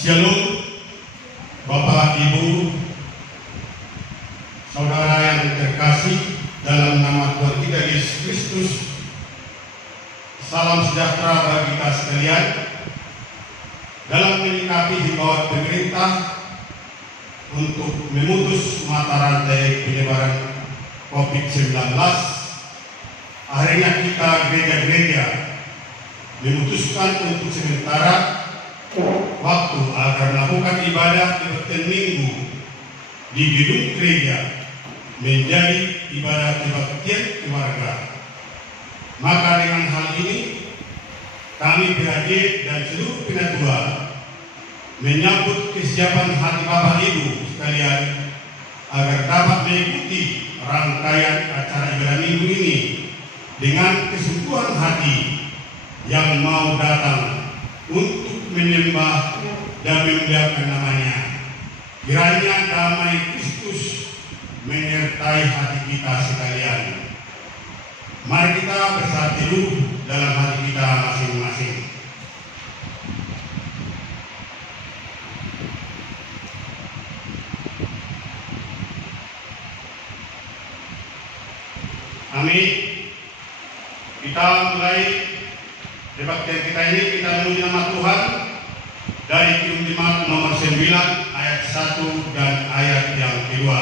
Shalom, Bapak, Ibu, saudara yang terkasih, dalam nama Tuhan kita Yesus Kristus. Salam sejahtera bagi kita sekalian. Dalam menyikapi himbauan pemerintah untuk memutus mata rantai penyebaran COVID-19, akhirnya kita gereja-gereja memutuskan untuk sementara waktu agar melakukan ibadah kebaktian minggu di gedung gereja menjadi ibadah kebaktian keluarga. Maka dengan hal ini kami PAJ dan seluruh penatua menyambut kesiapan hati Bapak Ibu sekalian agar dapat mengikuti rangkaian acara ibadah minggu ini dengan kesungguhan hati yang mau datang untuk menyembah dan memuliakan namanya. Kiranya damai Kristus menyertai hati kita sekalian. Mari kita bersatu teduh dalam hati kita masing-masing. Amin. Kita mulai kebaktian kita ini, kita memuji nama Tuhan dari Kitab Jemaat nomor 9 ayat 1 dan ayat yang kedua.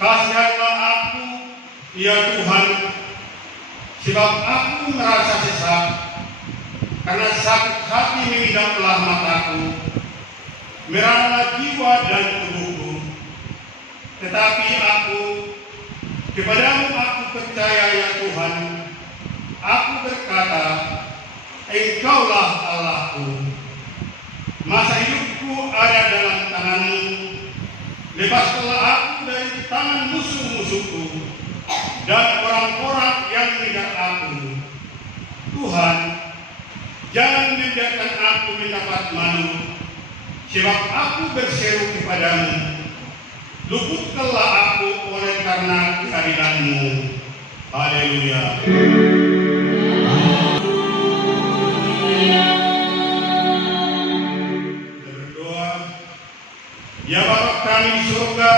Kasihanlah aku, ya Tuhan, sebab aku merasa sesak, karena sakit hati mengidaplah mataku, merana jiwa dan tubuhku. Tetapi kepadamu aku percaya, ya Tuhan, berkata, Engkaulah Allahku. Masa hidupku ada dalam tangan-Mu. Lepaskanlah aku dari tangan musuh-musuhku dan orang-orang yang mengejar aku. Tuhan, jangan membiarkan aku mendapat malu, sebab aku berseru kepadamu. Luputkanlah aku oleh karena keadilan-Mu. Haleluya. Berdoa. Ya Bapa kami di surga,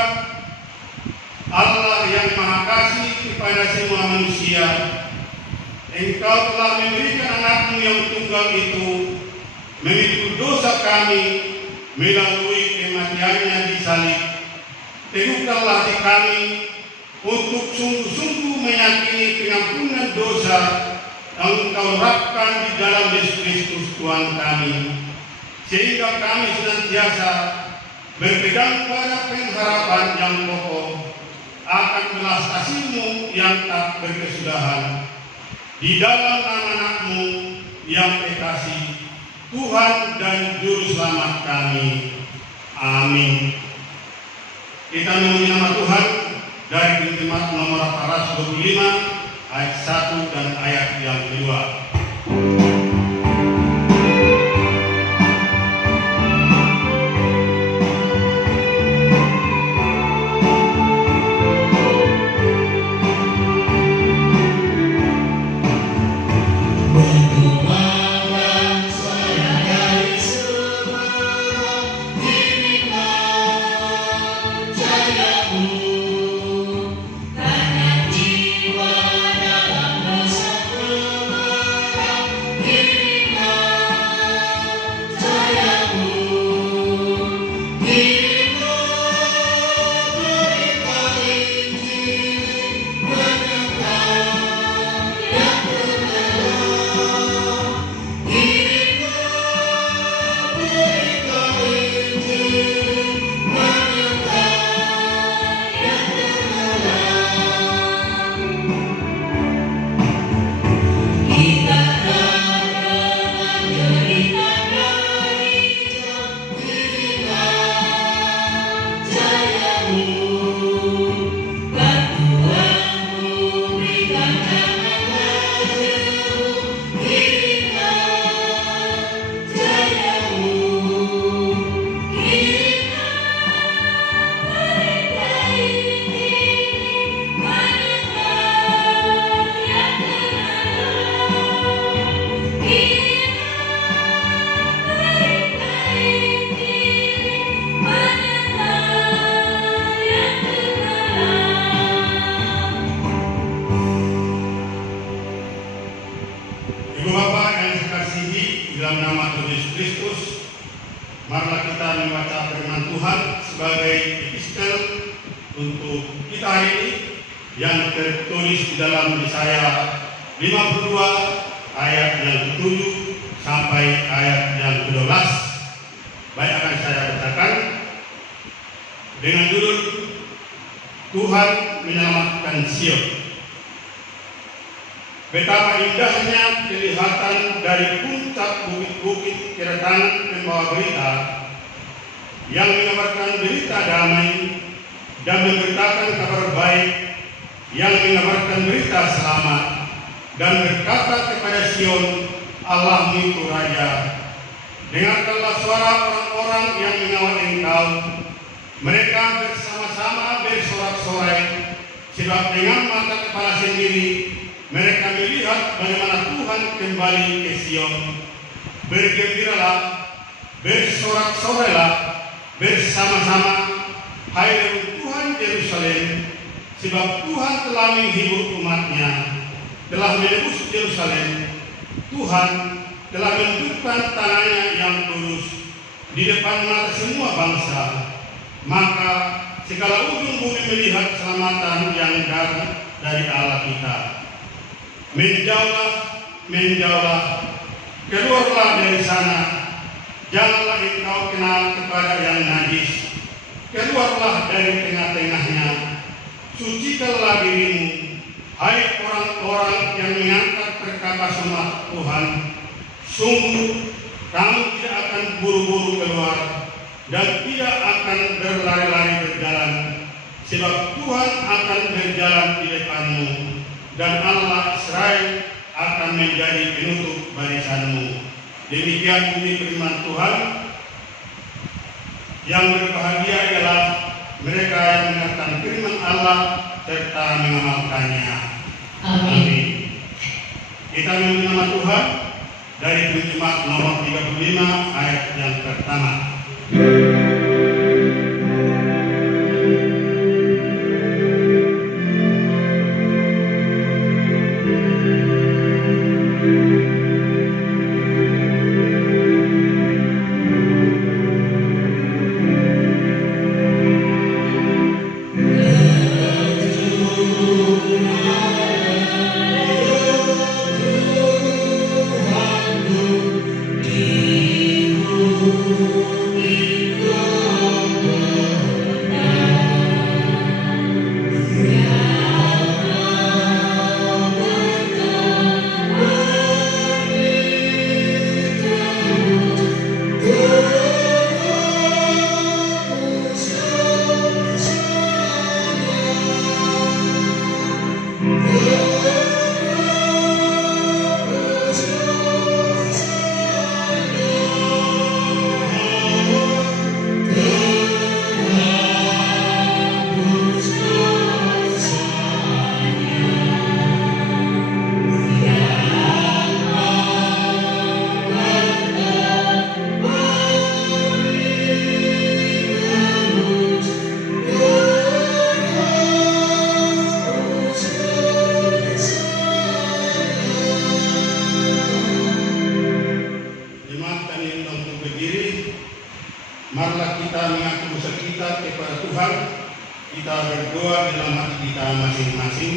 Allah yang Maha Kasih kepada semua manusia, Engkau telah memberikan anak-Mu yang tunggal itu memikul dosa kami melalui kematiannya di salib. Teguhkanlah hati kami untuk sungguh-sungguh meyakini pengampunan dosa yang Engkau rapkan di dalam Yesus Kristus Tuhan kami, sehingga kami senantiasa berpegang pada pengharapan yang kokoh akan belas kasih-Mu yang tak berkesudahan. Di dalam nama anak-Mu yang terkasih, Tuhan dan Juru Selamat kami. Amin. Kita memuji nama Tuhan dari Jemaat nomor 425 ayat 1 dan ayat yang kedua. dalam nama Tuhan Yesus Kristus, marilah kita membaca firman Tuhan sebagai epistel untuk kita hari ini yang tertulis di dalam Yesaya 52 ayat yang ke-7 sampai ayat yang ke-12. Baik, akan saya bacakan dengan judul Tuhan menyelamatkan Sion. Betapa indahnya kelihatan dari puncak bukit-bukit kedatangan pembawa berita yang mengabarkan berita damai dan memberitakan kabar baik, yang mengabarkan berita selamat dan berkata kepada Sion, Allahmu itu Raja. Dengarkanlah suara orang-orang yang mengawal Engkau. Mereka bersama-sama bersorak-sorai, sebab dengan mata kepala sendiri mereka melihat bagaimana Tuhan kembali ke Sion. Bergembiralah, bersorak-sorailah bersama-sama, hai Tuhan Yerusalem, sebab Tuhan telah menghibur umat-Nya, telah menebus Yerusalem. Tuhan telah menunjukkan tanahnya yang lurus di depan mata semua bangsa. Maka segala ujung bumi melihat keselamatan yang datang dari Allah kita. Menjauhlah, menjauhlah, keluarlah dari sana. Janganlah engkau kenal kepada yang najis. Keluarlah dari tengah-tengahnya. Sucikanlah dirimu, Hai orang-orang yang mengangkat perkakas umat Tuhan, sungguh kamu tidak akan buru-buru keluar dan tidak akan berlari-lari berjalan, sebab Tuhan akan berjalan di depanmu dan Allah Israel akan menjadi penutup barisanmu. Demikian bunyi firman Tuhan. Yang berbahagia ialah mereka yang mendengarkan firman Allah serta mengamalkannya. Amin. Kita memuji nama Tuhan dari Jemaat nomor 35 ayat yang pertama. Marilah kita mengaku dosa kita kepada Tuhan. Kita berdoa dalam hati kita masing-masing.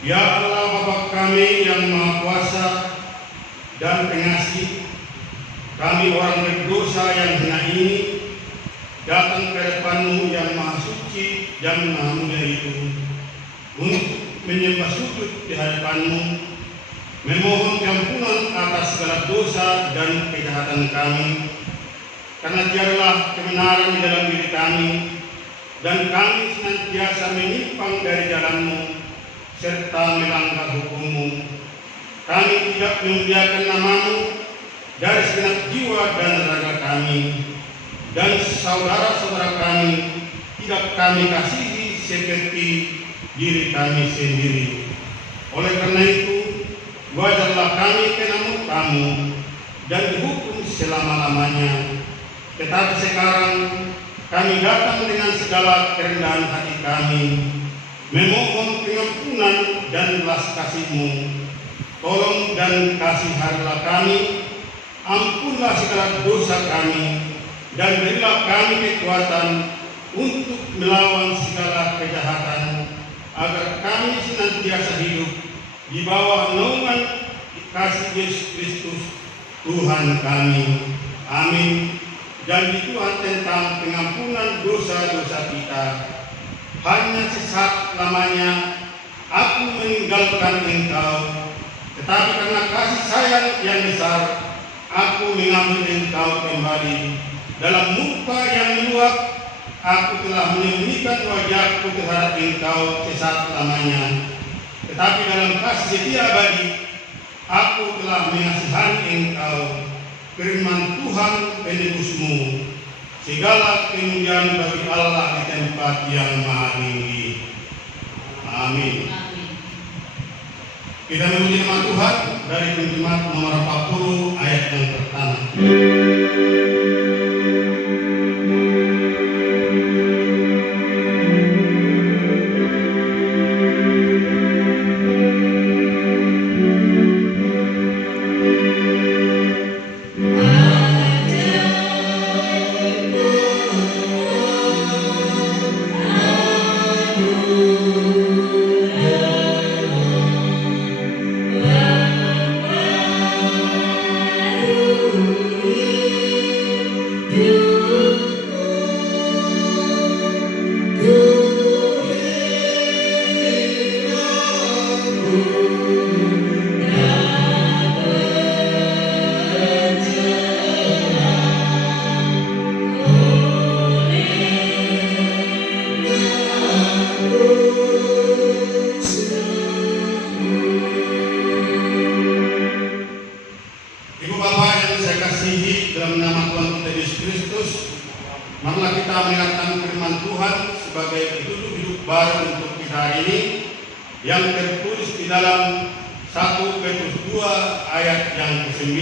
Ya Allah Bapa kami yang Maha Kuasa dan Pengasih, kami orang berdosa yang hina ini datang ke depan-Mu yang Maha Suci dan Maha Mulia itu untuk menyembah sujud di hadapan-Mu, memohon ampunan atas segala dosa dan kejahatan kami, karena tiadalah kebenaran di dalam diri kami dan kami senantiasa menyimpang dari jalan-Mu serta melanggar hukum-Mu. Kami tidak memuliakan nama-Mu dari segenap jiwa dan raga kami, dan saudara-saudara kami tidak kami kasihi seperti diri kami sendiri. Oleh karena itu, wajarlah kami kena murka-Mu dan dihukum selama-lamanya. Tetapi sekarang kami datang dengan segala kerendahan hati kami, memohon pengampunan dan belas kasih-Mu. Tolong dan kasihanilah kami, ampunlah segala dosa kami, dan berilah kami kekuatan untuk melawan segala kejahatan, agar kami senantiasa hidup di bawah naungan kasih Yesus Kristus Tuhan kami. Amin. Janji Tuhan tentang pengampunan dosa-dosa kita. Hanya sesaat lamanya aku meninggalkan Engkau, tetapi karena kasih sayang yang besar, aku mengambil Engkau kembali. Dalam murka yang meluap, aku telah menyembunyikan wajahku terhadap Engkau sesaat lamanya. Tetapi dalam kasih setia abadi, aku telah mengasihani Engkau. Firman Tuhan penebus-Mu. Segala kemuliaan bagi Allah di tempat yang maha tinggi. Amin. Kita memuji nama Tuhan dari Jemaat nomor 40 ayat yang pertama. Marilah kita mendengarkan firman Tuhan sebagai petunjuk hidup baru untuk kita hari ini yang tertulis di dalam 1 Petrus 2 ayat yang ke-9.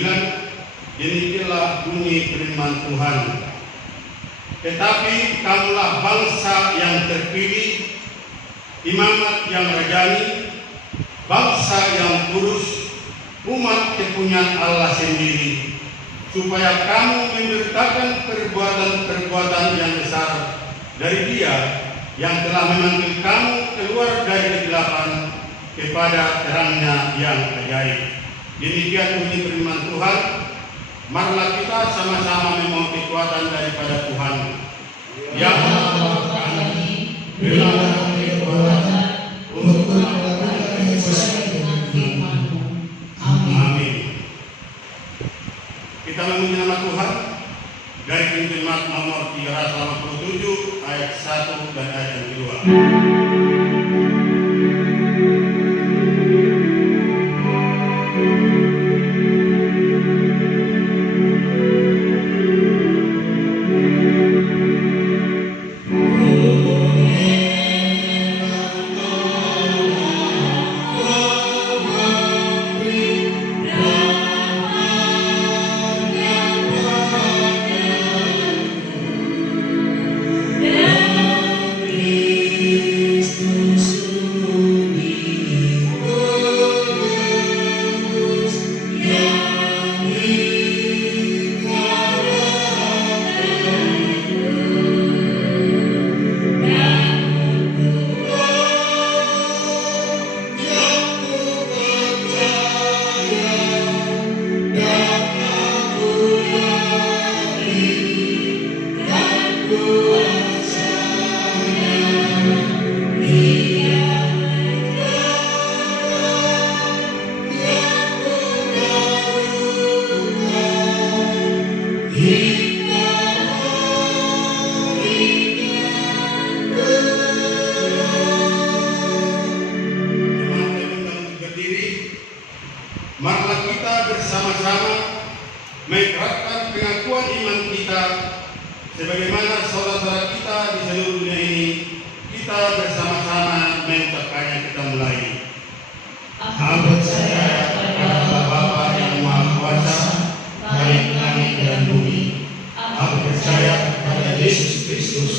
Demikianlah bunyi firman Tuhan. Tetapi kamulah bangsa yang terpilih, imamat yang rajani, bangsa yang kudus, umat kepunyaan Allah sendiri, supaya kamu memberitakan perbuatan-perbuatan yang besar dari Dia yang telah memanggil kamu keluar dari kegelapan kepada terangnya yang ajaib. Demikian bunyi firman Tuhan. Marilah kita sama-sama memohon kekuatan daripada Tuhan. Ya Allah kami, berilah kami kekuatan untuk melakukan yang sesuai dengan firman-Mu. Amin. Kita memuji nama Tuhan dari Injil Matius nomor 387 ayat 1 dan ayat yang kedua. Marilah kita bersama-sama menggerakkan pengakuan iman kita sebagaimana saudara-saudara kita di seluruh dunia ini. Kita bersama-sama mengucapkannya. Kita mulai. Aku percaya kepada Bapa yang Maha Kuasa, Bapa langit dan bumi. Aku percaya kepada Yesus Kristus,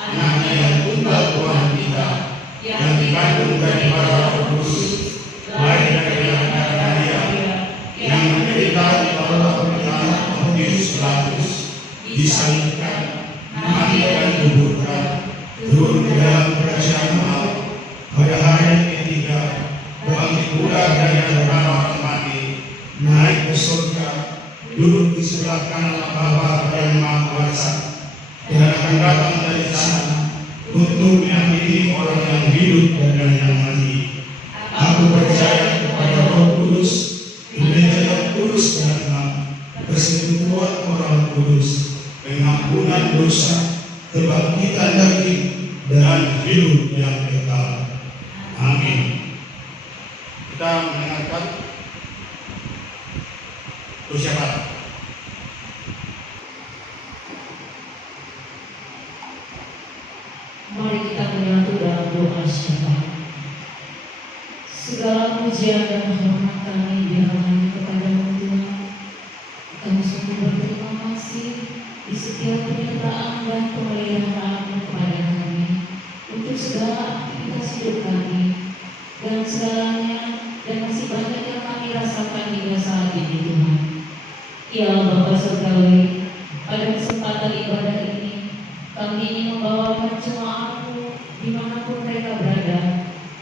Anaknya yang tunggal Tuhan kita, yang dikandung daripada Roh Kudus, lahir dari Maria, yang menderita di bawah pemerintahan Pontius Pilatus, disalibkan, mati dan dikuburkan, turun ke dalam kerajaan maut, pada hari yang ketiga bangkit pula dari antara orang mati, naik ke surga, duduk di sebelah kanan Bapa yang Maha Kuasa, dan akan datang dari sana untuk mengakhiri orang yang hidup dan yang mati. Aku percaya kepada Roh Kudus, gereja yang kudus dan tenang, persekutuan orang kudus, pengampunan dosa, kebangkitan daging, dan hidup yang kekal. Amin. Kita mendengarkan ucapan. Mari kita menyatu dalam doa syafaat. Segala pujian dan hormat kami dihadapkan kepada-Mu Tuhan. Kami sungguh berterima kasih di setiap penyertaan dan pemeliharaan-Mu kepada kami untuk segala aktivitas hidup kami dan segalanya, dan masih banyak yang kami rasakan hingga saat ini Tuhan. Ya Bapa Surgawi, pada kesempatan ibadah ini kami ingin membawakan jemaat-Mu dimanapun mereka berada,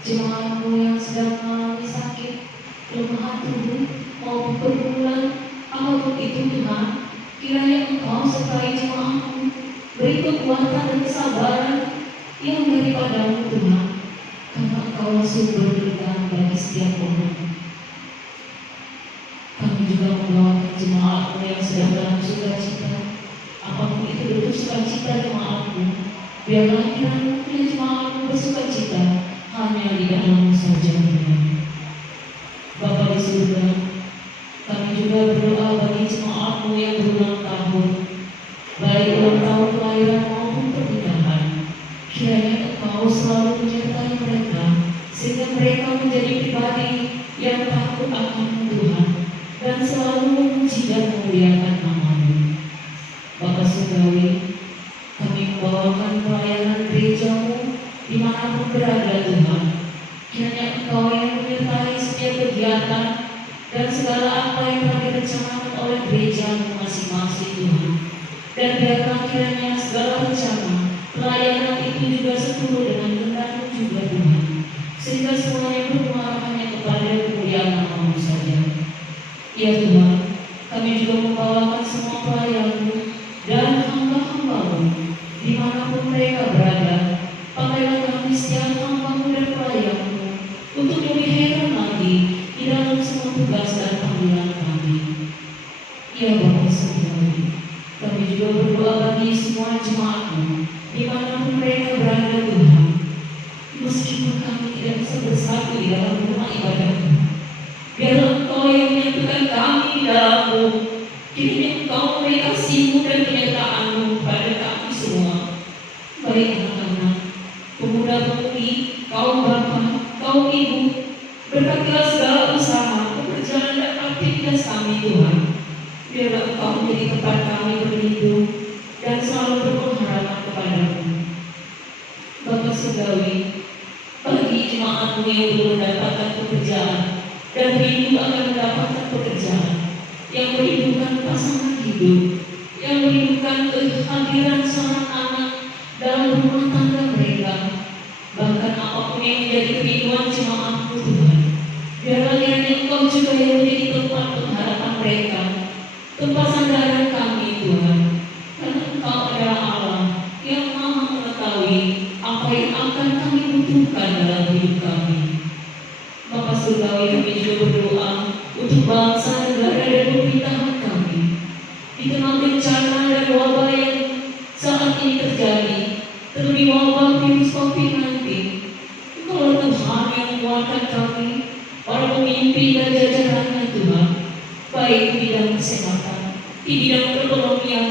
jemaat-Mu yang sedang mengalami sakit, kelemahan tubuh maupun pergumulan apapun itu Tuhan. Kiranya Engkau sertai jemaat-Mu, beri kekuatan dan kesabaran yang daripada-Mu Tuhan, karena Engkau sumber berkah bagi setiap orang. Kami juga membawakan jemaat-Mu yang sedang dalam sukacita, apapun itu bentuk sukacita jemaat-Mu, biarlah kiranya jemaat-Mu bersukacita hanya di dalam-Mu saja. Bapa di surga, kami juga berdoa bagi jemaat-Mu yang berulang tahun, baik ulang tahun kelahiran menyertai mereka, sehingga mereka menjadi pribadi yang takut akan Tuhan dan selalu memuji dan memuliakan nama-Mu. Bapa Surgawi, kami membawakan pelayanan gereja-Mu dimanapun berada Tuhan. Kiranya Engkau yang menyertai setiap kegiatan dan segala apa yang telah direncanakan oleh gereja-Mu masing-masing Tuhan. Dan biarlah kiranya segala rencana pelayanan itu juga seturut dengan kehendak-Mu juga Tuhan, sehingga semuanya bermuara hanya kepada kemuliaan nama-Mu saja. Ya Tuhan, kami juga membawakan semua pelayan-Mu dan hamba-hamba-Mu dimanapun mereka berada. Pakailah kami setiap hamba-Mu dan pelayan-Mu untuk lebih heran lagi di dalam semua tugas dan panggilan kami. Ya Bapa Surgawi, kami juga berdoa bagi semua jemaat-Mu dimanapun mereka berada Tuhan. Meskipun kami tidak bisa bersatu di dalam rumah ibadah-Mu, biarlah Engkau yang menyatukan kami di dalam-Mu. Kiranya Engkau memberi kasih-Mu dan penyertaan-Mu pada kami semua, baik anak-anak, pemuda-pemudi, kaum bapa, kaum ibu. Berkatilah segala usaha, pekerjaan dan aktivitas kami Tuhan. Biarlah Engkau menjadi tempat kami berlindung dan selalu berpengharapan kepada-Mu. Bapa Surgawi, bagi jemaat-Mu yang belum mendapatkan pekerjaan dan rindu akan mendapatkan pekerjaan, yang merindukan pasangan hidup, yang merindukan kehadiran seorang anak dalam rumah tangga mereka, bahkan apapun yang menjadi kerinduan jemaat-Mu Tuhan, biarlah kiranya Engkau juga yang menjadi tempat pengharapan mereka, tempat sandaran kami Tuhan, karena Engkau adalah Allah yang Maha mengetahui apa yang akan kami butuhkan dalam hidup kami. Bapa Surgawi, kami juga berdoa untuk bangsa, negara dan pemerintahan kami di tengah bencana dan wabah yang saat ini terjadi, terlebih wabah virus COVID-19. Engkau Tuhan yang menguatkan kami, para pemimpin dan jajarannya Tuhan, baik di bidang kesehatan, di bidang perekonomian,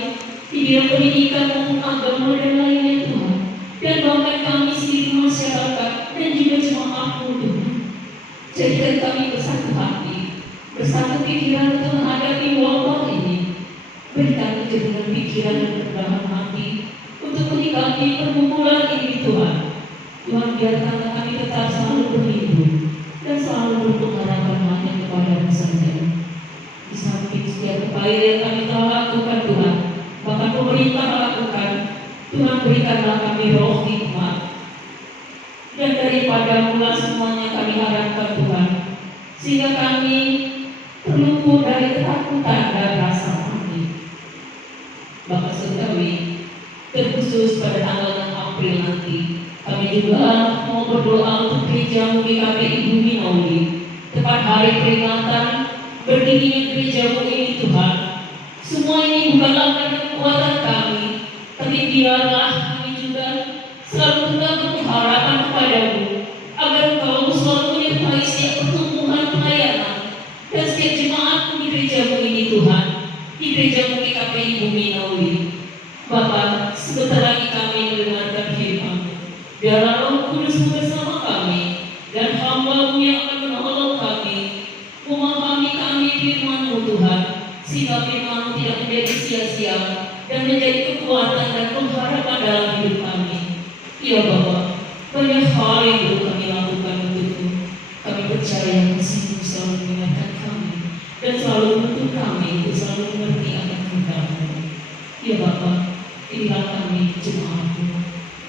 di bidang pendidikan maupun agama dan lainnya Tuhan, dan bahkan kami sendiri masyarakat dan juga jemaat-Mu Tuhan. Jadikan kami bersatu hati, bersatu pikiran untuk menghadapi wabah ini. Berikan kejernihan pikiran dan kerendahan hati untuk menyikapi pergumulan ini Tuhan. Tuhan, biarkanlah kami tetap selalu berlindung dan selalu berpengharapan hanya kepada-Mu saja. Di samping setiap upaya yang kami telah lakukan Tuhan, bahkan pemerintah lakukan, Tuhan berikanlah kami roh hikmat, dan daripada mula semuanya kami harapkan Tuhan, sehingga kami terluput dari ketakutan dan rasa panik. Bapa Surgawi, terkhusus pada tanggal 6 April nanti, kami juga mau berdoa untuk gereja-Mu GKPI Bumi Nauli, tepat hari peringatan berdirinya gereja-Mu ini Tuhan. Semua ini bukanlah karena kekuatan kami, tapi biarlah kami juga selalu tetap berpengharapan kepada-Mu, agar Engkau selalu menyertai setiap pertumbuhan pelayanan dan setiap jemaat-Mu di gereja-Mu ini Tuhan, di gereja-Mu GKPI Bumi Nauli. Bapa, sebentar lagi kami mendengarkan firman-Mu. Biarlah Roh Kudus bersama kami dan hamba-Mu yang akan menolong kami, memahami kami firman-Mu Tuhan, sehingga firman-Mu tidak menjadi sia-sia dan menjadi kekuatan dan pengharapan dalam hidup kami. Ya Bapa, banyak hal yang perlu kami lakukan untuk-Mu. Kami percaya kasih-Mu selalu mengingatkan kami dan selalu menuntut kami untuk selalu mengerti akan kehendak-Mu. Ya Bapa, inilah kami jemaat-Mu.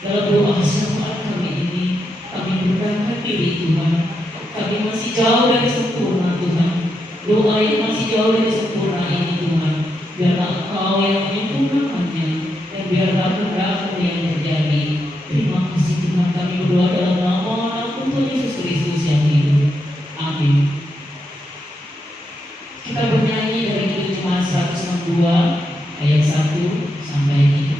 Dalam doa syafaat kami ini, kami berangkat diri Tuhan. Kami masih jauh dari sempurna Tuhan. Doa yang masih jauh dari sempurna ini Tuhan, biarlah Engkau yang menyempurnakannya, dan biarlah kehendak-Mu yang terjadi. Terima kasih Tuhan, kami berdoa dalam nama Anak Tuhan Yesus Kristus yang hidup. Amin. Kita bernyanyi dari Kidung Jemaat 162 ayat 1 sampai 3.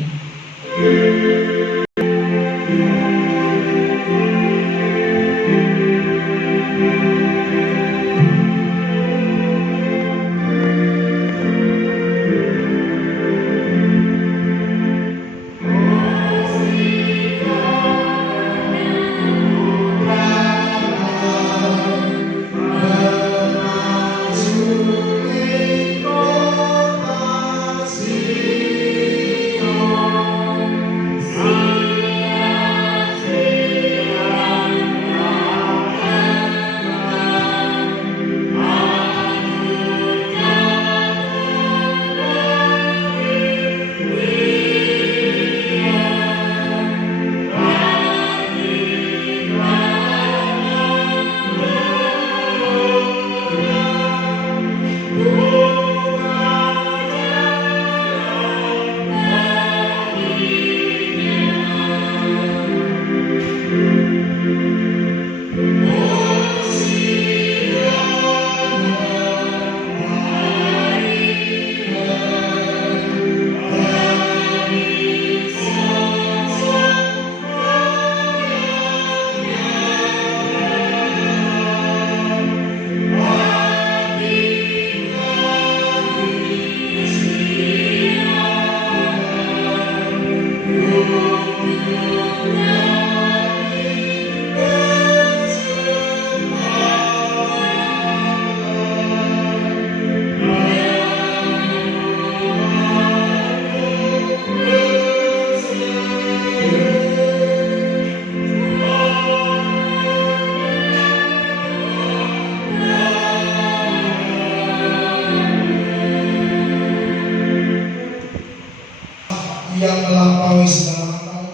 yang melampaui segala akal.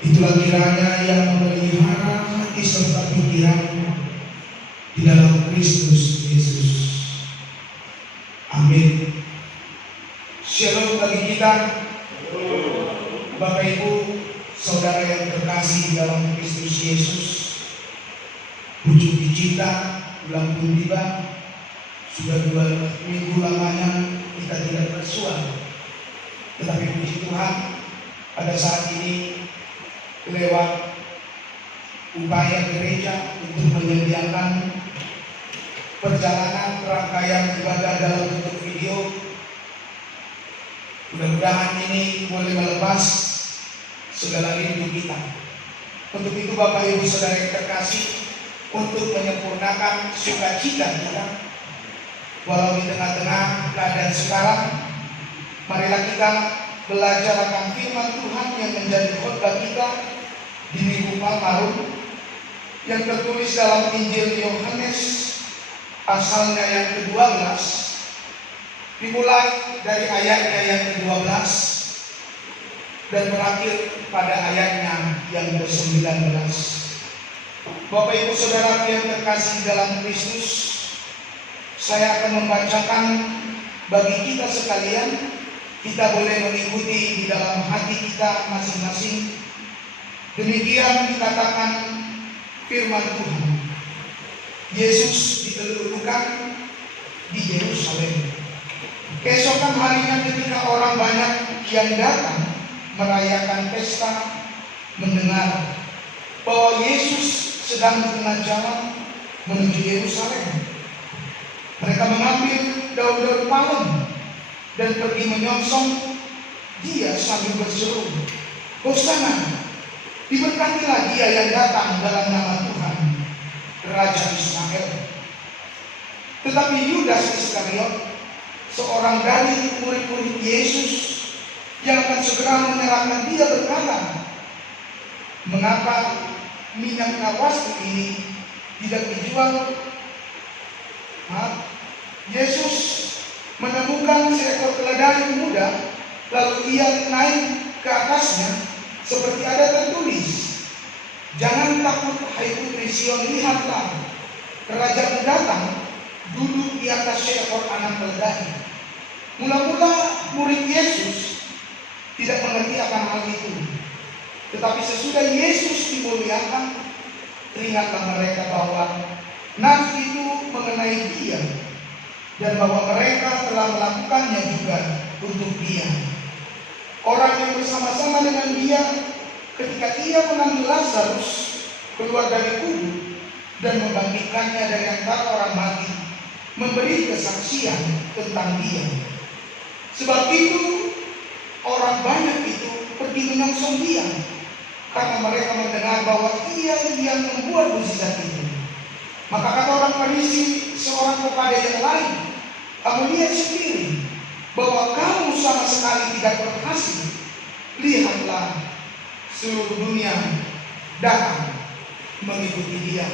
Itulah kiranya yang memelihara hati serta pikiranmu di dalam Kristus Yesus. Amin. Shalom bagi kita, Bapak Ibu, saudara yang terkasih di dalam Kristus Yesus. Puji dicinta, bulan pun tiba. Sudah 2 minggu lamanya kita tidak bersua. Tetapi puji Tuhan, pada saat ini lewat upaya gereja untuk menyediakan perjalanan rangkaian ibadah dalam bentuk video, mudah-mudahan ini boleh melepas segala rindu kita. Untuk itu Bapak Ibu Saudara yang terkasih, untuk menyempurnakan sukacita kita walau di tengah-tengah keadaan sekarang, marilah kita belajar akan firman Tuhan yang menjadi khotbah kita di Minggu Palmarum yang tertulis dalam Injil Yohanes pasalnya yang ke-12, dimulai dari ayatnya yang ke-12 dan berakhir pada ayatnya yang ke-19. Bapak Ibu Saudara yang terkasih dalam Kristus, saya akan membacakan bagi kita sekalian. Kita boleh mengikuti di dalam hati kita masing-masing. Demikian dikatakan firman Tuhan. Yesus ditelurukan di Yerusalem. Keesokan harinya ketika orang banyak yang datang merayakan pesta, mendengar bahwa Yesus sedang di tengah jalan menuju Yerusalem, mereka mengambil daun-daun palem dan pergi menyongsong dia sambil berseru, "Hosana, diberkatilah dia yang datang dalam nama Tuhan, Raja Israel." Tetapi Yudas Iskariot, seorang dari murid-murid Yesus yang akan segera menyerahkan dia, berkata, "Mengapa minyak nawasku ini tidak dijual?" Yesus menemukan seekor keledai muda, lalu ia naik ke atasnya, seperti ada tertulis, "Jangan takut, hai putri Sion, lihatlah, Rajamu datang, duduk di atas seekor anak keledai." Mula-mula murid Yesus tidak mengerti akan hal itu, tetapi sesudah Yesus dimuliakan, teringatlah mereka bahwa nas itu mengenai dia, dan bahwa mereka telah melakukannya juga untuk dia. Orang yang bersama-sama dengan dia ketika ia mengambil Lazarus keluar dari kubur dan membangkitkannya dari antara orang mati, memberi kesaksian tentang dia. Sebab itu orang banyak itu pergi menyongsong dia, karena mereka mendengar bahwa ia yang membuat mukjizat itu. Maka kata orang Farisi seorang kepada yang lain, "Kamu lihat sendiri bahwa kamu sama sekali tidak berhasil. Lihatlah, seluruh dunia datang mengikuti dia."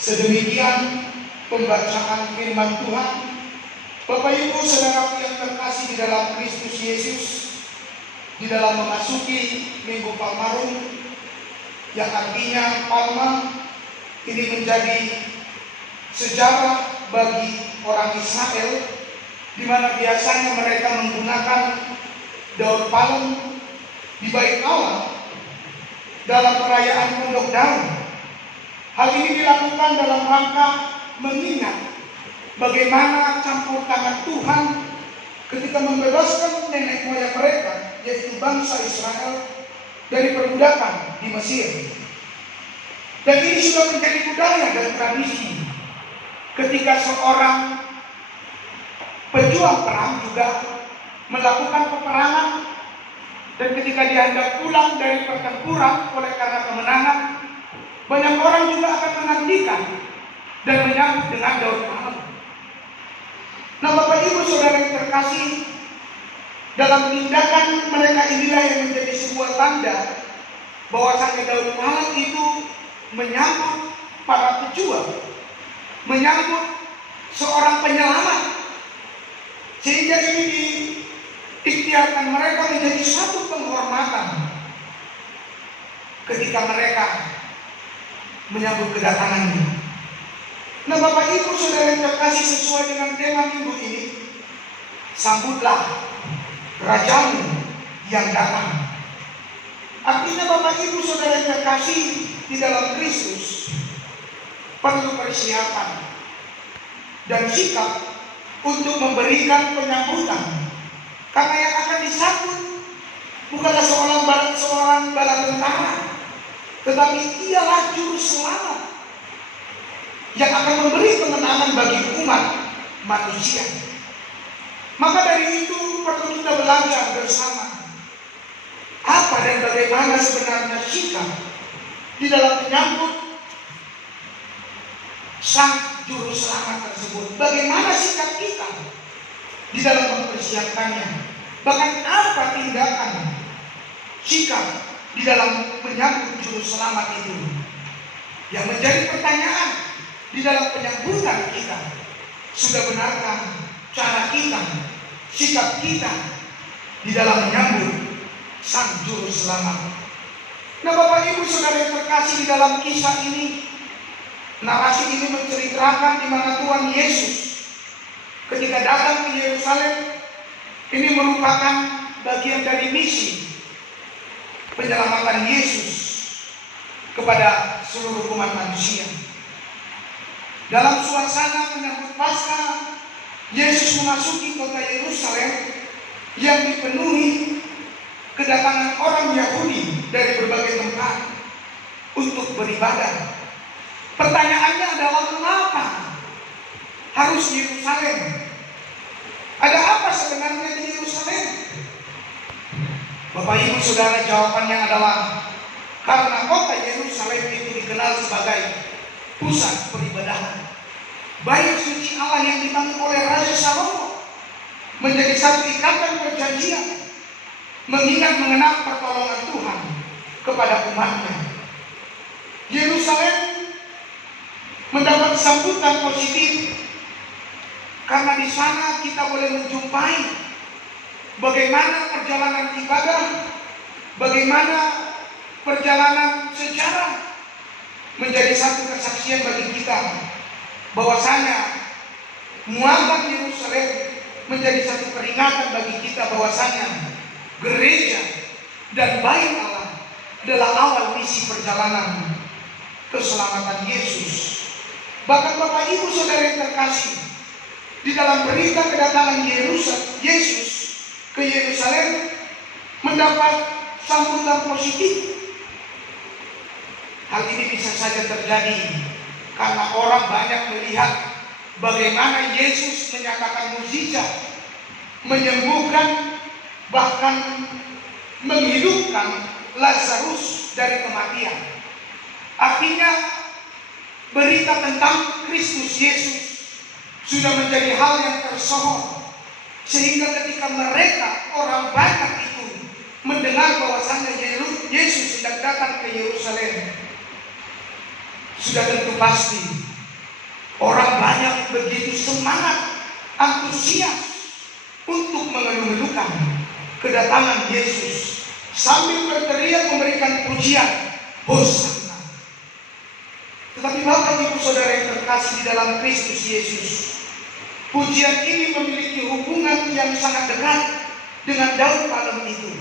Sedemikian pembacaan firman Tuhan. Bapak Ibu Saudara yang terkasih di dalam Kristus Yesus, di dalam memasuki Minggu Palmarum yang artinya palma, ini menjadi sejarah bagi orang Israel, di mana biasanya mereka menggunakan daun palem di bait Allah dalam perayaan Pondok Daun. Hal ini dilakukan dalam rangka mengingat bagaimana campur tangan Tuhan ketika membebaskan nenek moyang mereka, yaitu bangsa Israel, dari perbudakan di Mesir. Dan ini sudah menjadi budaya dan tradisi. Ketika seorang pejuang perang juga melakukan peperangan, dan ketika dia hendak pulang dari pertempuran oleh karena kemenangan, banyak orang juga akan menantikan dan menyambut dengan daun palem. Nah, Bapak Ibu Saudara yang terkasih, dalam tindakan mereka inilah yang menjadi sebuah tanda bahwasanya daun palem itu menyambut para pejuang, menyambut seorang penyelamat. Sehingga ini ikhtiarkan mereka menjadi satu penghormatan ketika mereka menyambut kedatangannya. Nah, Bapak Ibu Saudara yang terkasih, sesuai dengan tema minggu ini, sambutlah Rajamu yang datang. Artinya Bapak Ibu Saudara yang terkasih di dalam Kristus perlu persiapan dan sikap untuk memberikan penyambutan. Karena yang akan disambut bukanlah seorang bala tentara, tetapi ialah juru selamat yang akan memberi kemenangan bagi umat manusia. Maka dari itu perlu kita belajar bersama apa dan bagaimana sebenarnya sikap di dalam menyambut sang juru selamat tersebut. Bagaimana sikap kita di dalam mempersiapkannya. Bahkan apa tindakan sikap di dalam menyambut juru selamat itu. Yang menjadi pertanyaan di dalam penyambutan kita, sudah benarkah cara kita, sikap kita di dalam menyambut sang juru selamat? Nah, Bapak Ibu Saudara yang terkasih, di dalam kisah ini, narasi ini menceritakan di mana Tuhan Yesus ketika datang ke Yerusalem, ini merupakan bagian dari misi penyelamatan Yesus kepada seluruh umat manusia. Dalam suasana menyambut Paskah, Yesus memasuki kota Yerusalem yang dipenuhi kedatangan orang Yahudi dari berbagai tempat untuk beribadah. Pertanyaannya adalah, mengapa harus Yerusalem? Ada apa sebenarnya di Yerusalem? Bapak Ibu Saudara, jawabannya adalah karena kota Yerusalem itu dikenal sebagai pusat peribadahan. Bait suci Allah yang dibangun oleh Raja Salomo menjadi satu ikatan perjanjian, mengingat mengenal pertolongan Tuhan kepada umatnya. Yerusalem mendapat sambutan positif karena di sana kita boleh menjumpai bagaimana perjalanan ibadah, bagaimana perjalanan sejarah menjadi satu kesaksian bagi kita bahwasanya muatan Yerusalem menjadi satu peringatan bagi kita bahwasanya gereja dan bait Allah adalah awal misi perjalanan keselamatan Yesus. Bahkan Bapak Ibu Saudara yang terkasih, di dalam berita kedatangan Yesus ke Yerusalem mendapat sambutan positif. Hal ini bisa saja terjadi karena orang banyak melihat bagaimana Yesus menyatakan mukjizat, menyembuhkan, bahkan menghidupkan Lazarus dari kematian. Artinya berita tentang Kristus Yesus sudah menjadi hal yang tersohor, sehingga ketika mereka, orang banyak itu, mendengar bahwasannya Yesus sedang datang ke Yerusalem, sudah tentu pasti orang banyak begitu semangat, antusias untuk mengeluh-elukan kedatangan Yesus sambil berteriak memberikan pujian, Hosana. Tetapi Bapak Ibu Saudara yang terkasih di dalam Kristus Yesus, pujian ini memiliki hubungan yang sangat dekat dengan daun palem itu.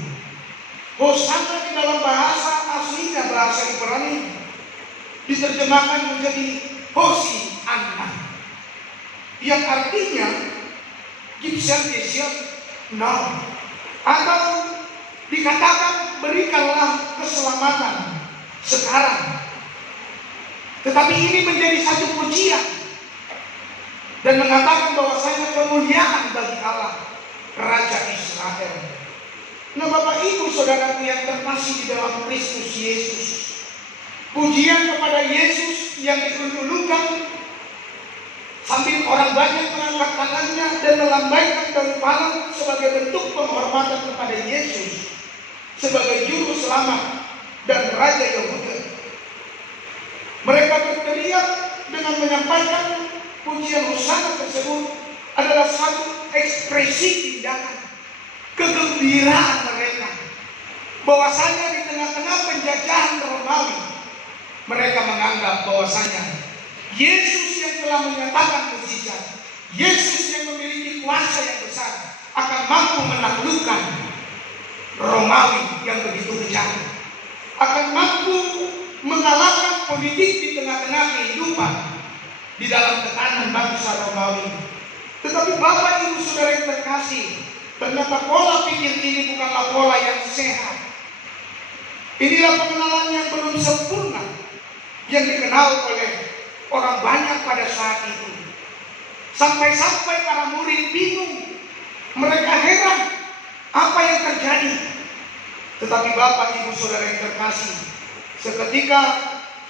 Hosana di dalam bahasa aslinya, bahasa Ibrani, diterjemahkan menjadi Hosianna, yang artinya Gibson Desiat now, atau dikatakan berikanlah keselamatan sekarang. Tetapi ini menjadi satu pujian dan mengatakan bahwasanya kemuliaan bagi Allah Raja Israel. Nah, Bapak Ibu Saudaraku yang terkasih di dalam Kristus Yesus, pujian kepada Yesus yang dikelulukan sambil orang banyak mengangkat tangannya dan melambaikan daun palem sebagai bentuk penghormatan kepada Yesus sebagai juru selamat dan Raja Yehuda. Mereka berteriak dengan menyampaikan pujian Hosana tersebut adalah satu ekspresi tindakan kegembiraan mereka bahwasanya di tengah-tengah penjajahan Romawi, mereka menganggap bahwasanya Yesus yang telah menyatakan mukjizat, Yesus yang memiliki kuasa yang besar akan mampu menaklukkan Romawi yang begitu kejam, akan mampu mengalahkan politik di tengah-tengah kehidupan di dalam tekanan bangsa Romawi. Tetapi Bapak Ibu Saudara yang terkasih, ternyata pola pikir ini bukanlah pola yang sehat. Inilah pengenalan yang belum sempurna yang dikenal oleh orang banyak pada saat itu. Sampai-sampai para murid bingung, mereka heran apa yang terjadi. Tetapi Bapak Ibu Saudara yang terkasih, seketika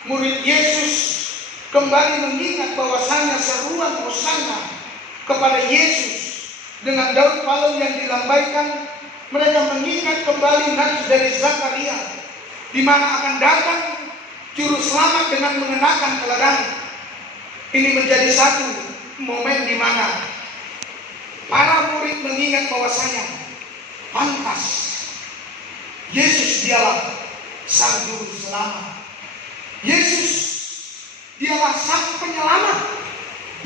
murid Yesus kembali mengingat bahwasanya seruan Hosana kepada Yesus dengan daun palem yang dilambaikan, mereka mengingat kembali nats dari Zakaria, di mana akan datang juru selamat dengan mengenakan keledai. Ini menjadi satu momen di mana para murid mengingat bahwasanya pantas Yesus dialah sang juru selamat. Yesus dialah sang penyelamat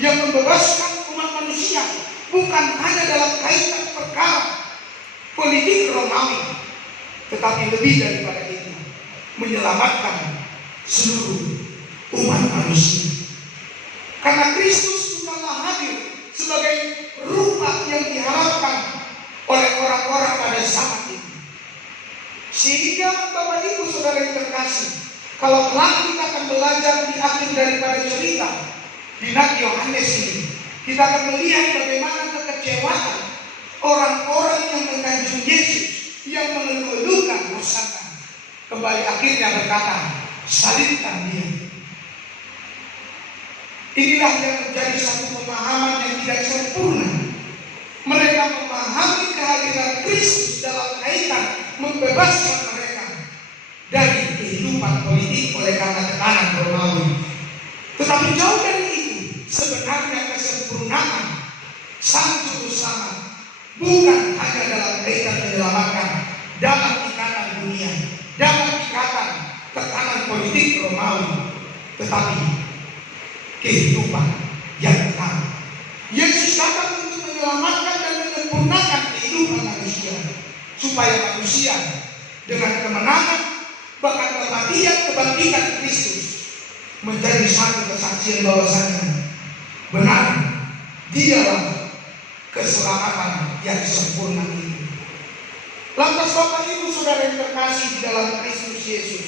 yang membebaskan umat manusia, bukan hanya dalam kaitan perkara politik Romawi, tetapi lebih daripada itu, menyelamatkan seluruh umat manusia. Karena Kristus telah hadir sebagai rupa yang diharapkan oleh orang-orang pada zaman itu. Sehingga Bapak Ibu Saudara yang terkasih, kalau kelak kita akan belajar di akhir daripada cerita di Nabi Yohanes ini, kita akan melihat bagaimana kekecewaan orang-orang yang menganjung Yesus, yang mengeluh-elukan Hosana, kembali akhirnya berkata, salibkan dia. Inilah yang menjadi satu pemahaman yang tidak sempurna. Mereka memahami kehadiran Kristus dalam kaitan membebaskan mereka dari kehidupan politik oleh karena tekanan Romawi. Tetapi jauh dari itu, sebenarnya kesempurnaan sang juru selamat bukan hanya dalam kaitan menyelamatkan dalam ikatan dunia, dalam ikatan tekanan politik Romawi, tetapi kehidupan yang kekal. Yesus datang untuk menyelamatkan dan menyempurnakan kehidupan manusia, supaya manusia dengan kemenangan bahkan kematian kebangkitan Kristus menjadi satu kesaksian bahwasanya benar dialah keselamatan yang sempurna itu. Lantas Bapak Ibu Saudara yang terkasih di dalam Kristus Yesus,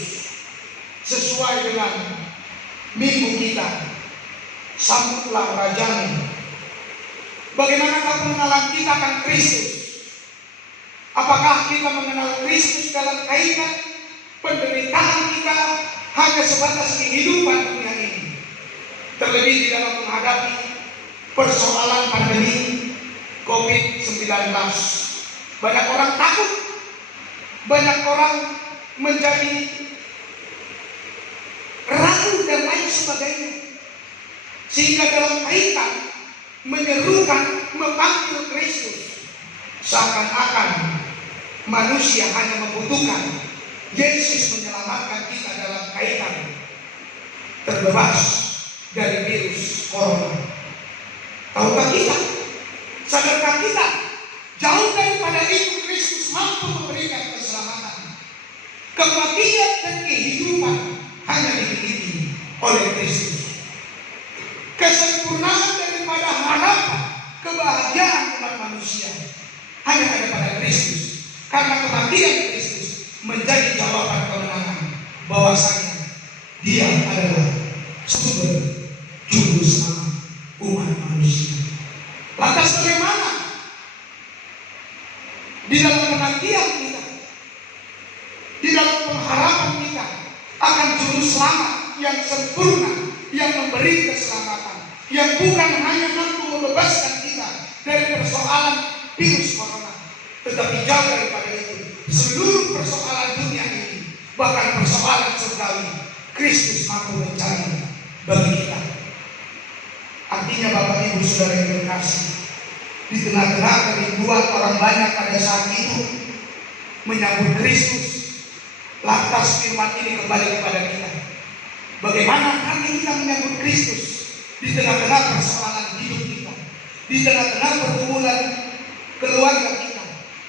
sesuai dengan minggu kita, sambutlah Rajamu. Bagaimanakah pengenalan kita akan Kristus? Apakah kita mengenal Kristus dalam kaitan penderitaan kita hanya sebatas kehidupan dunia ini, terlebih di dalam menghadapi persoalan pandemi COVID-19? Banyak orang takut, banyak orang menjadi ragu dan lain sebagainya, sehingga dalam kaitan menyerukan memanggil Kristus, seakan-akan manusia hanya membutuhkan Yesus menyelamatkan kita dalam kaitan terbebas dari virus corona. Tahukah kita? Sadarkah kita? Jauh daripada itu, Kristus mampu memberikan keselamatan. Kematian dan kehidupan hanya dimiliki oleh Kristus. Kesempurnaan daripada harapan kebahagiaan umat manusia hanya ada pada Kristus. Karena kematian Kristus menjadi jawaban kemenangan, bahwasanya Dia adalah sumber juru selamat umat manusia. Lantas bagaimana di dalam penantian kita, di dalam pengharapan kita akan juru selamat yang sempurna, yang memberi keselamatan, yang bukan hanya mampu membebaskan kita dari persoalan virus corona, tetapi jauh daripada itu, seluruh persoalan dunia ini, bahkan persoalan surgawi, Kristus mampu mencari bagi kita. Artinya Bapak Ibu Saudara yang terkasih, di tengah-tengah kerinduan orang banyak pada saat itu menyambut Kristus, lantas firman ini kembali kepada kita. Bagaimana kami kita menyambut Kristus di tengah-tengah persoalan hidup kita, di tengah-tengah pergumulan keluarga kita,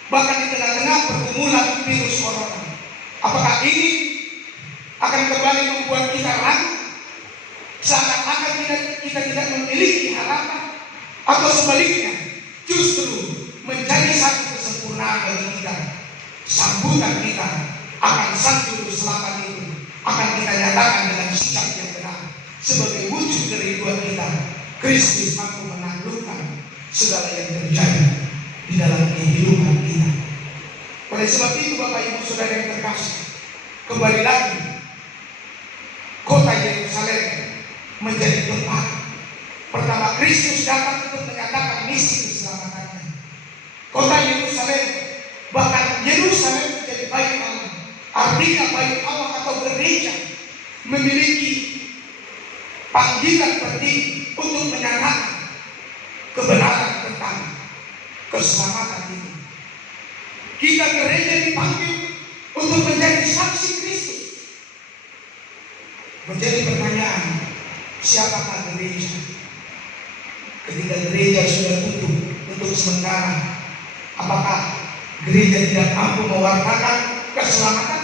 bahkan di tengah-tengah pergumulan virus corona. Apakah ini akan kembali membuat kita ragu, seakan-akan kita tidak memiliki harapan, atau sebaliknya justru menjadi satu kesempurnaan bagi kita? Sambutan kita akan Sang Juru Selamat itu akan kita nyatakan dengan sikap yang benar sebagai wujud kerinduan kita. Kristus mampu menaklukkan segala yang terjadi di dalam kehidupan kita. Oleh sebab itu Bapak Ibu Saudara yang terkasih, kembali lagi kota Yerusalem menjadi tempat pertama Kristus datang untuk menyatakan misi keselamatannya. Kota Yerusalem, bahkan Yerusalem menjadi bait Allah. Artinya bait Allah atau gereja memiliki panggilan penting untuk menyatakan kebenaran tentang keselamatan ini. Kita gereja dipanggil untuk menjadi saksi Kristus. Menjadi pertanyaan, siapakah gereja? Ketika gereja sudah tutup untuk sementara, apakah gereja tidak mampu mewartakan keselamatan?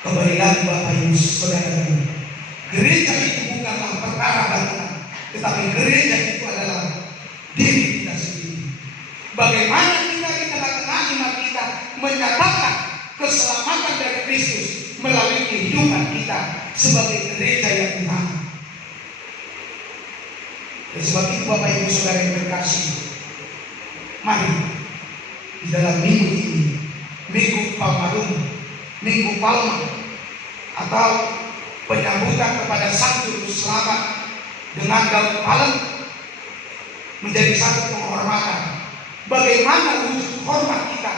Kembali lagi Bapak Ibu Saudara, gereja itu bukanlah perkara bangunan, tetapi gereja itu adalah diri kita sendiri. Bagaimana kita di tengah-tengah iman kita menyatakan keselamatan dari Kristus melalui kehidupan kita sebagai gereja yang utama. Oleh sebab itu Bapak Ibu Saudara yang terkasih, mari di dalam minggu ini, Minggu Palmarum, Minggu Palma, atau penyambutan kepada Sang Juru Selamat dengan daun palem, menjadi satu penghormatan. Bagaimana wujud hormat kita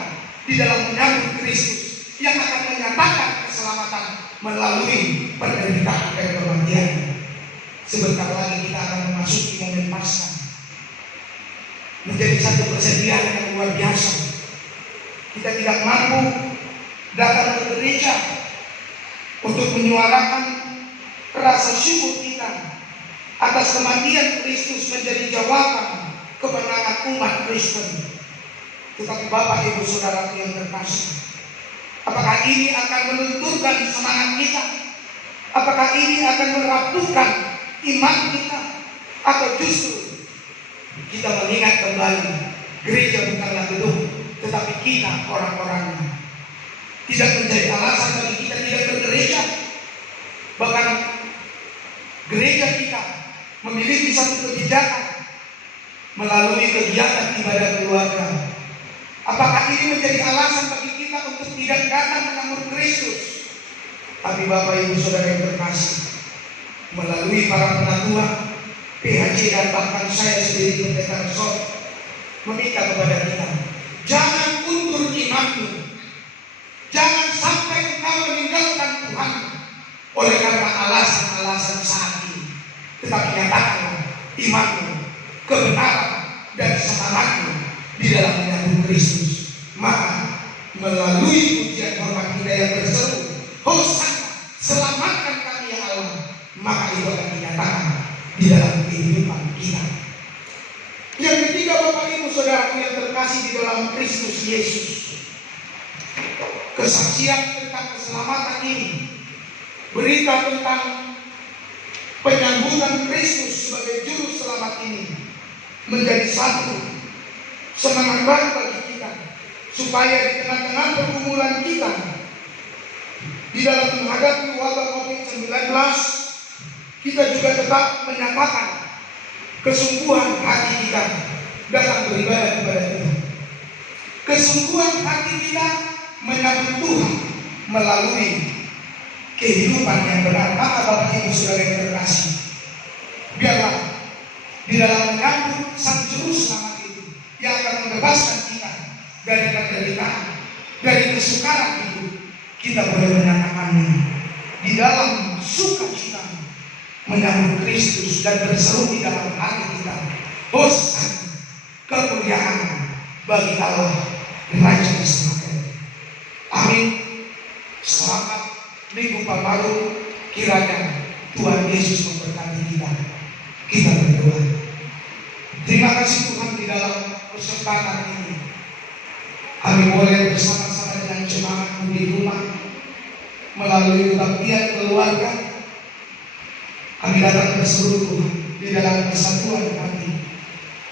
di dalam menyambut Kristus yang akan menyatakan keselamatan melalui penderitaan dan kematian. Sebentar lagi kita akan memasuki momen Paskah, menjadi satu kesedihan yang luar biasa. Kita tidak mampu datang ke gereja untuk menyuarakan rasa syukur kita atas kematian Kristus menjadi jawaban kemenangan umat Kristen. Tetapi Bapak Ibu Saudara yang terkasih, apakah ini akan melunturkan semangat kita? Apakah ini akan merapuhkan iman kita? Atau justru kita mengingat kembali gereja bukanlah gedung, tetapi kita orang-orangnya. Tidak menjadi alasan bagi kita tidak bergereja. Bahkan gereja kita memiliki satu kebijakan melalui kegiatan ibadah keluarga. Apakah ini menjadi alasan bagi kita untuk tidak datang menyambut Kristus? Tapi Bapak Ibu Saudara yang terkasih, melalui para penatua, PHC dan bahkan saya sendiri Pendeta Resort meminta kepada kita, jangan undur imanmu, jangan sampai engkau meninggalkan Tuhan oleh karena alasan-alasan saat ini, tetapi nyatakanlah imanmu, kebenaran dan semangatmu di dalam menyambut Kristus. Maka melalui pujian hormat kita yang berseru, Hosana, selamatkan kami ya Allah, maka itu akan dinyatakan di dalam kehidupan kita. Yang ketiga Bapak Ibu Saudara yang terkasih di dalam Kristus Yesus, kesaksian tentang keselamatan ini, berita tentang penyambutan Kristus sebagai juru selamat ini menjadi satu semangat baru bagi kita, supaya di tengah-tengah pergumulan kita di dalam menghadapi wabah COVID-19, kita juga tetap menyatakan kesungguhan hati kita dalam beribadah kepada Tuhan, kesungguhan hati kita menyambut Tuhan melalui kehidupan yang benar. Maka Bapak Ibu Saudara yang terkasih, biarlah di dalam menyambut Sang Juru Selamat itu yang akan membebaskan kita dari penderitaan, dari kesukaran hidup, kita boleh menyatakannya di dalam sukacita menyambut Kristus dan berseru di dalam hati kita, Hosana, kemuliaan bagi Allah Raja Israel. Amin. Selamat Minggu Baru. Kiranya Tuhan Yesus memberkati kita. Kita berdoa. Terima kasih Tuhan di dalam kesempatan ini kami boleh bersama-sama dengan jemaatmu di rumah melalui kebaktian keluarga. Kami datang bersekutu Tuhan di dalam persatuan kami,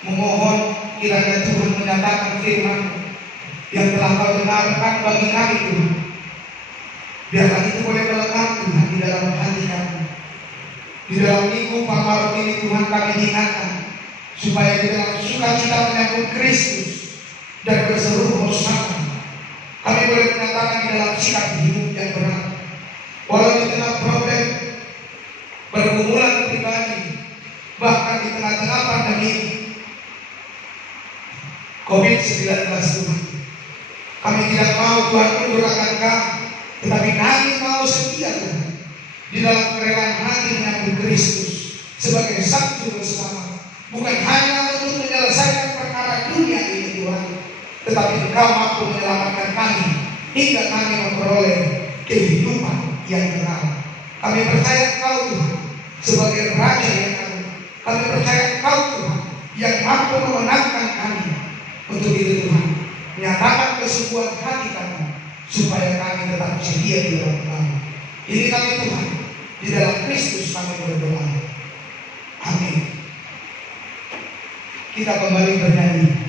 memohon kiranya Tuhan menyatakan firman yang telah Kau benarkan bagi kami Tuhan. Biarlah itu boleh melekat Tuhan di dalam hati kami. Di dalam Minggu Pakarut ini Tuhan kami diingatkan supaya di dalam sukacita menyambut Kristus dan berseru Hosana, kami boleh menyatakan di dalam sikap hidup yang benar. Walau di tengah problem, pergumulan pribadi, bahkan di tengah-tengah pandemi COVID-19 Tuhan, kami tidak mau Tuhan mundur akan kami, tetapi kami mau setia Tuhan di dalam kerelaan hati menyambut Kristus sebagai saksi bersama, bukan hanya untuk menyelesaikan perkara dunia ini Tuhan, tetapi Engkau mampu menyelamatkan kami hingga kami memperoleh kehidupan yang benar. Kami percaya Engkau Tuhan sebagai Raja yang agung. Kami percaya Engkau Tuhan yang mampu memenangkan kami. Untuk itu Tuhan, nyatakan kesubuhan hati kami supaya kami tetap setia di dalam kami. Ini kami Tuhan, di dalam Kristus kami berdoa. Amin. Kita kembali bernyanyi.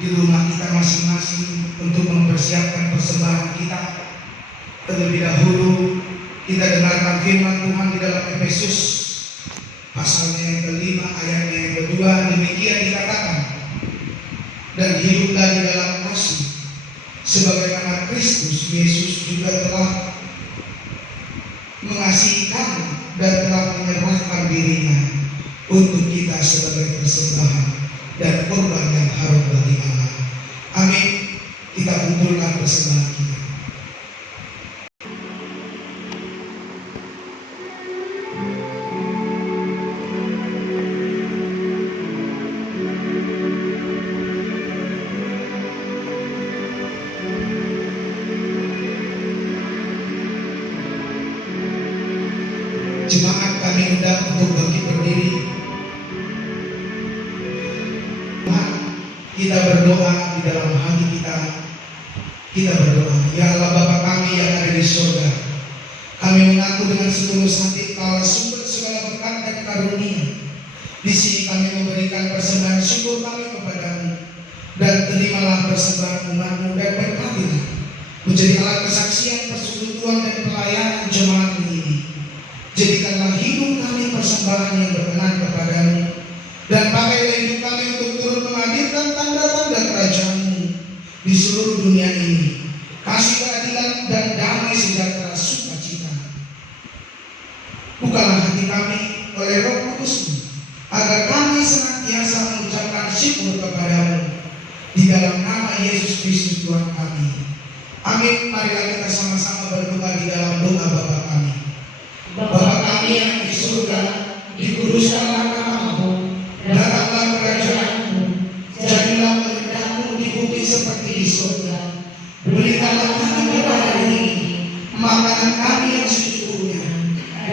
Di rumah kita masing-masing untuk mempersiapkan persembahan kita. Terlebih dahulu kita dengarkan firman Tuhan di dalam Efesus pasalnya yang kelima ayatnya yang kedua. Demikian dikatakan, dan hiduplah di dalam kasih sebagaimana Kristus Yesus juga telah mengasihi kami dan telah menyerahkan dirinya untuk kita sebagai persembahan dan korban yang harum bagi Allah. Amin. Kita kumpulkan persembahan kita. Jemaat kami undang untuk bangkit berdiri. Kita berdoa di dalam hati kita. Kita berdoa, ya Allah Bapa kami yang ada di surga. Kami mengaku dengan setulus hati Kau sumber segala berkat dan karunia. Di sini kami memberikan persembahan syukur kami kepadamu, dan terimalah persembahan umat-Mu dan berkatilah menjadi alat kesaksian persekutuan dan pelayanan jemaat ini. Jadikanlah hidup kami persembahan yang berkenan kepadamu, dan pakailah hidup kami untuk turut menghadirkan tanda-tanda kerajaan-Mu di seluruh dunia ini. Kasih keadilan dan damai sejahtera sukacita kami oleh Roh Kudus, agar kami senantiasa mengucapkan syukur kepadamu di dalam nama Yesus Kristus Tuhan kami. Amin. Marilah kita sama-sama berdoa di dalam doa Bapa kami. Bapa kami yang di surga, dikuduskanlah namamu, datanglah kerajaanmu, jadilah kehendakmu di bumi seperti di surga. Berikanlah kami pada hari ini makanan kami yang secukupnya,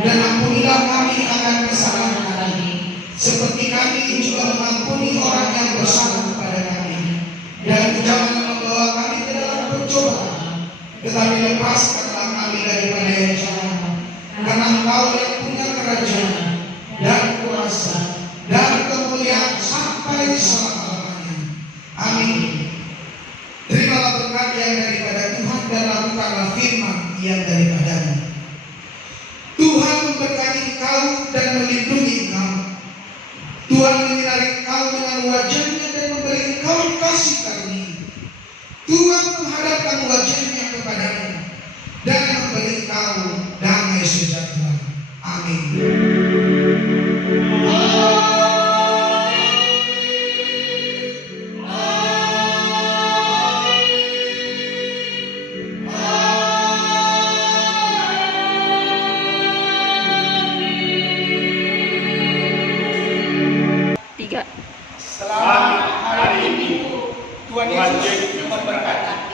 dan ampunilah kami akan kesalahan kami, seperti kami juga mengampuni orang yang bersalah kepada kami. Dan jangan membawa kami ke dalam pencobaan, tetapi lepaskanlah kami daripada yang jahat. Karena Engkau yang punya kerajaan dan kuasa dan kemuliaan sampai selama-lamanya. Amin. Terimalah berkat yang daripada Tuhan dan lakukanlah firman yang daripadanya. Tuhan memberkati engkau dan melindungi engkau. Tuhan menyinari engkau dengan wajahnya dan memberi engkau kasih karunia. Tuhan menghadapkan wajahnya kepadamu dan memberi engkau damai sejahtera. Amin. Selamat hari Minggu. Tuhan Yesus memberkati.